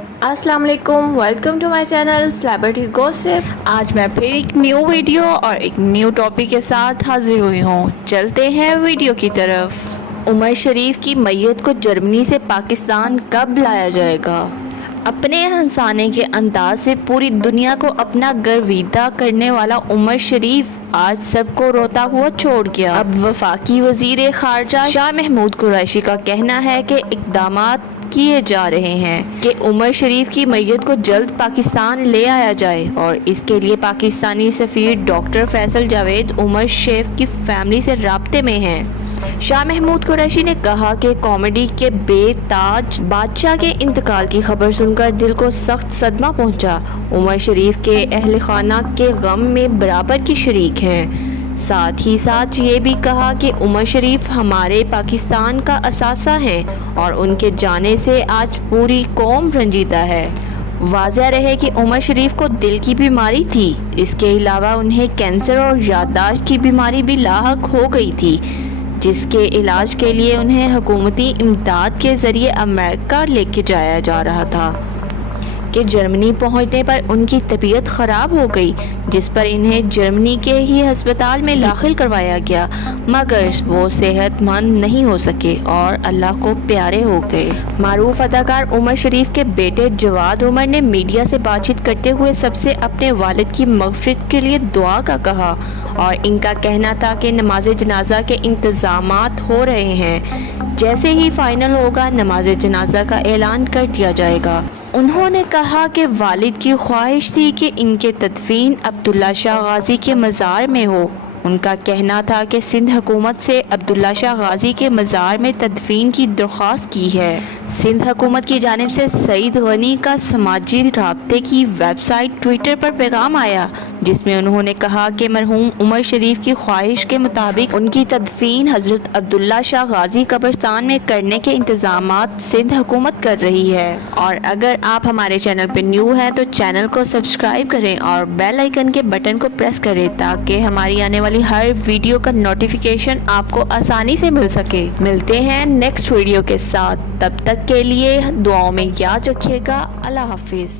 अस्सलाम वालेकुम, welcome to my channel celebrity gossip. आज मैं फिर एक न्यू वीडियो और एक न्यू टॉपिक के साथ हाजिर हुई हूँ। चलते हैं वीडियो की तरफ। उमर शरीफ की मैयत को जर्मनी से पाकिस्तान कब लाया जाएगा? अपने हंसाने के अंदाज से पूरी दुनिया को अपना गर्विदा करने वाला उमर शरीफ आज सबको रोता हुआ छोड़ गया। अब वफाकी वजीर खारजा शाह महमूद कुरैशी का कहना है कि इक़दामात किए जा रहे हैं कि उमर शरीफ की मैयत को जल्द पाकिस्तान ले आया जाए और इसके लिए पाकिस्तानी सफ़ीर डॉक्टर फैसल जावेद उमर शरीफ की फैमिली से राब्ते में हैं। शाह महमूद कुरैशी ने कहा कि कॉमेडी के बेताज बादशाह के इंतकाल की खबर सुनकर दिल को सख्त सदमा पहुंचा। उमर शरीफ के अहल खाना के गम में बराबर की शरीक हैं। साथ ही साथ ये भी कहा कि उमर शरीफ हमारे पाकिस्तान का असासा हैं और उनके जाने से आज पूरी कौम रंजीदा है। वाज़ह रहे कि उमर शरीफ को दिल की बीमारी थी, इसके अलावा उन्हें कैंसर और याददाश्त की बीमारी भी लाहक हो गई थी, जिसके इलाज के लिए उन्हें हुकूमती इमदाद के ज़रिए अमेरिका लेके जाया जा रहा था कि जर्मनी पहुंचने पर उनकी तबीयत ख़राब हो गई, जिस पर इन्हें जर्मनी के ही अस्पताल में दाखिल करवाया गया, मगर वो सेहतमंद नहीं हो सके और अल्लाह को प्यारे हो गए। मारूफ अदाकार उमर शरीफ के बेटे जवाद उमर ने मीडिया से बातचीत करते हुए सबसे अपने वालिद की मग़फ़िरत के लिए दुआ का कहा और इनका कहना था कि नमाज जनाजा के इंतज़ामात हो रहे हैं, जैसे ही फाइनल होगा नमाज जनाजा का ऐलान कर दिया जाएगा। उन्होंने कहा कि वालिद की ख्वाहिश थी कि इनके तदफीन अब्दुल्ला शाह गाजी के मज़ार में हो। उनका कहना था कि सिंध हुकूमत से अब्दुल्ला शाह गाजी के मज़ार में तदफीन की दरख्वास्त की है। सिंध हुकूमत की जानिब से सईद गनी का समाजी राब्ते की वेबसाइट ट्विटर पर पैगाम आया, जिसमें उन्होंने कहा कि मरहूम उमर शरीफ की ख्वाहिश के मुताबिक उनकी तदफीन हज़रत अब्दुल्ला शाह गाजी कब्रिस्तान में करने के इंतज़ामात सिंध हुकूमत कर रही है। और अगर आप हमारे चैनल पर न्यू हैं तो चैनल को सब्सक्राइब करें और बेल आइकन के बटन को प्रेस करें ताकि हमारी आने वाली हर वीडियो का नोटिफिकेशन आपको आसानी से मिल सके। मिलते हैं नेक्स्ट वीडियो के साथ, तब तक के लिए दुआओं में याद रखिएगा। अल्लाह हाफिज़।